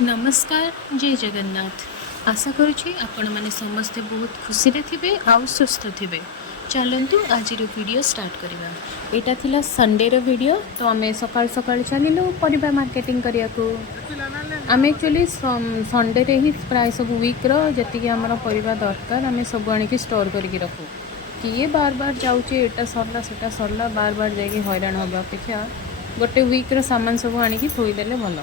नमस्कार जय जगन्नाथ। आशा करुँची आपण मैंने समस्ते बहुत खुशी थे आउ सुस्थ थे। चलतु आज वीडियो स्टार्ट करवा। यहाँ थिला संडे रो वीडियो तो आम सकाल सकाल चलू परिबा मार्केटिंग करने को। आम एक्चुअली संडे रे ही प्राय सब वीक्र जी आम परिबा दरकार आम सब आणिकी स्टोर करके रखू। किए बार बार जाऊे एटा सरला सेटा सरला बार बार जाकि हैरान हवा अपेक्षा गोटे वीक्र सामान सब आणिकी थोईदेले भल।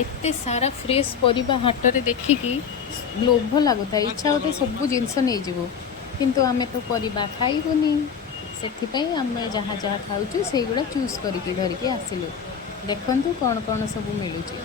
एते सारा फ्रेश परिबा हाट रे देखिकी लोभ लगुता इच्छा होता सब जिनस नहीं जीवो किंतु आमे तो परिबा खाइबुनी से आम जहाँ जहाँ खाऊँ से गुड़ा चूज करके धरिकी आसिलु। देखंतु कौन कौन सब मिलूची।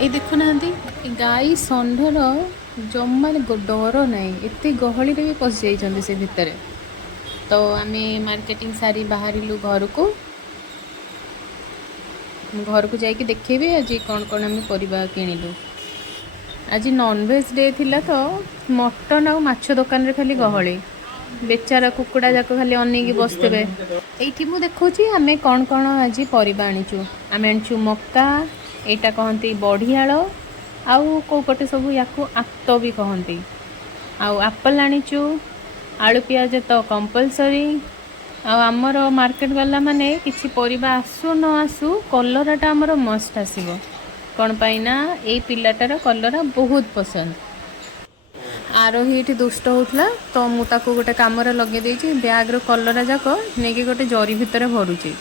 ये देखुना गाई षंढर जमा डर ना एत गहली भी पशि जाइए से भितर। तो आम मार्केटिंग सारी बाहर घर को जाकि देखेबे आज कौन कौन आम परिबा किणिलु। आज नॉनवेज डे थिला तो मटन आ माछ दुकान रे खाली गहली बेचारा कुकुड़ा जाक खाली अनेक बसते। ये मुझे देखा आम कौन कौन आज परिबा आनीचु। आम आनीचु मक्का एटा कहती बढ़ियाल आउ कौ पटे सब या आत भी कहती। आउ एप्पल आनीचु आलू पियाज तो कंपलसरी। आमर मार्केट गला माने किछि परिबा आसु न आसु कलराटा आमर मस्ट आसीबो कौन पाइना ए पिलाटार कलरा बहुत पसंद। आरोही ये दुष्ट होता तो मुझे गोटे कम लगे ब्याग्र कलरा जाक नहीं गोटे जरी भितर भरुची।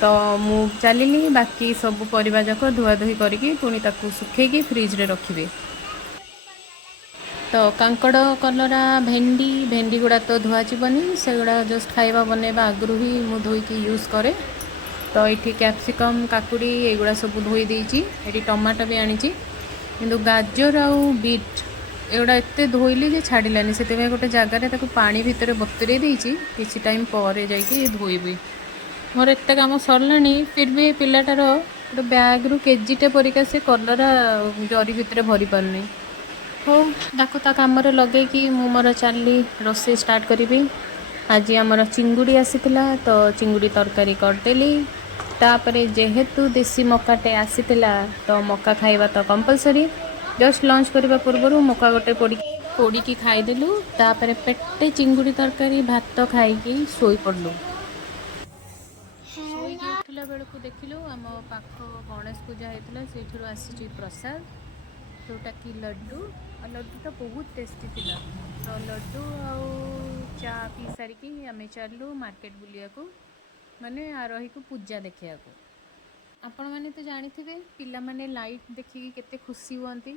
तो मु चलिनी बाकी सब परिबा जाक धुआ धुई करके पुणी ताकू सुखेकी फ्रिज रे रखिबे। तो कांकड़ कलरा भेंडी भेंडी गुड़ा तो धुआ जीवनी से गुड़ा जस्ट खाइबा बनैबा आगु ही मु धोईकी यूज करे। तो ये कैप्सिकम काकुड़ी एगुड़ा सब धोई देइची। ये टमाटो भी आनी किंतु गाजर आउ बीट एगुड़ा एत धोइली जे छाड़िलानी से गोटे जगार पानी भितर बतुरे देइची किछि टाइम पर जाइए धोइबी। मोर एत काम सरलानी फिर भी पिलाटार गोटे बैग रु केजीटे परिका से कलरा जरी भितर भरी पारनी। हो ताको ता काम लगे कि मु मोर चली रोसे स्टार्ट करी। आज आमर चिंगुड़ी आसीथिला तो चिंगुड़ी तरकारी करदेली। तापरे जेहेतु देसी मक्काटे आसीथिला तो मक्का खाइबा तो कंपलसरी। जस्ट लंच करबा पूर्व मक्का गोटे पोड़ी खाईदेलु। तापरे पेटे चिंगुड़ी तरकारी भात खाइकी सोई पड़लु। सोईकी उठिला बेलू देखिलु आम पाख गणेश पूजा होता से आसी प्रसाद जोटा कि लड्डू और लड्डू तो बहुत टेस्टी थिला। तो लड्डू आउ चा पी सारिकी आम चलू मार्केट बुलिया को माने आरोही को पूजा देखा। आपण मैंने तो जानी थे पिला माने लाइट देखिकी केते खुशी हुअंती।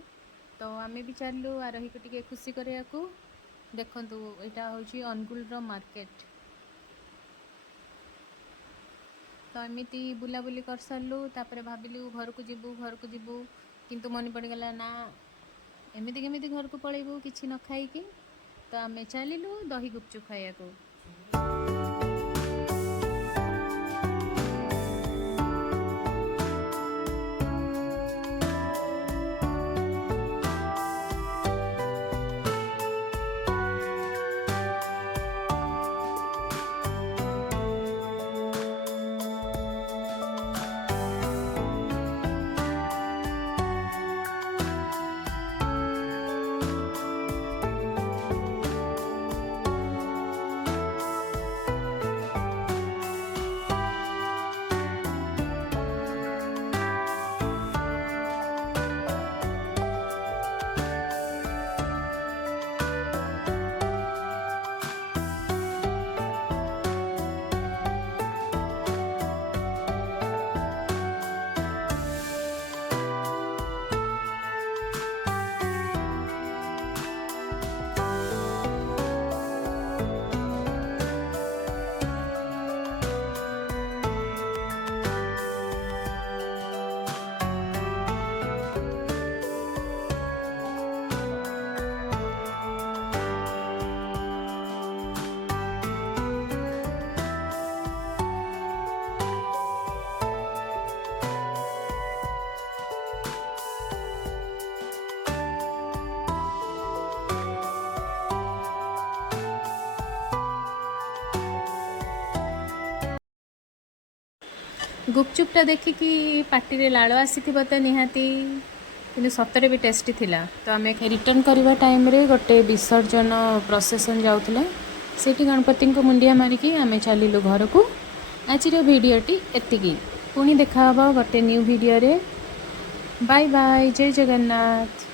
तो आम भी चलू आरोही को टिके खुशी करने को। देखंतु एटा होची अनुगुल रो मार्केट। तो एमती बुलाबुली कर सारू तापर भाविलु घर को जीवु किंतु मन पड़गला ना एमती केमी घर को पलैबू किसी न खाइकी। तो आम चलू दही गुपचुप खाया को। गुपचुपटा देखिकी पार्टी लाड़ आसी तो निहाती कि सतरे भी टेस्टी थिला। तो आम रिटर्न करवा टाइम रे गोटे विसर्जन प्रोसेसन जाऊला से गणपति को मुंडिया मारिकी आम चलिलु घर को। आज भिडटी एतिकी पुणी देखा गोटे न्यू वीडियो रे। बाय बाय, जय जगन्नाथ।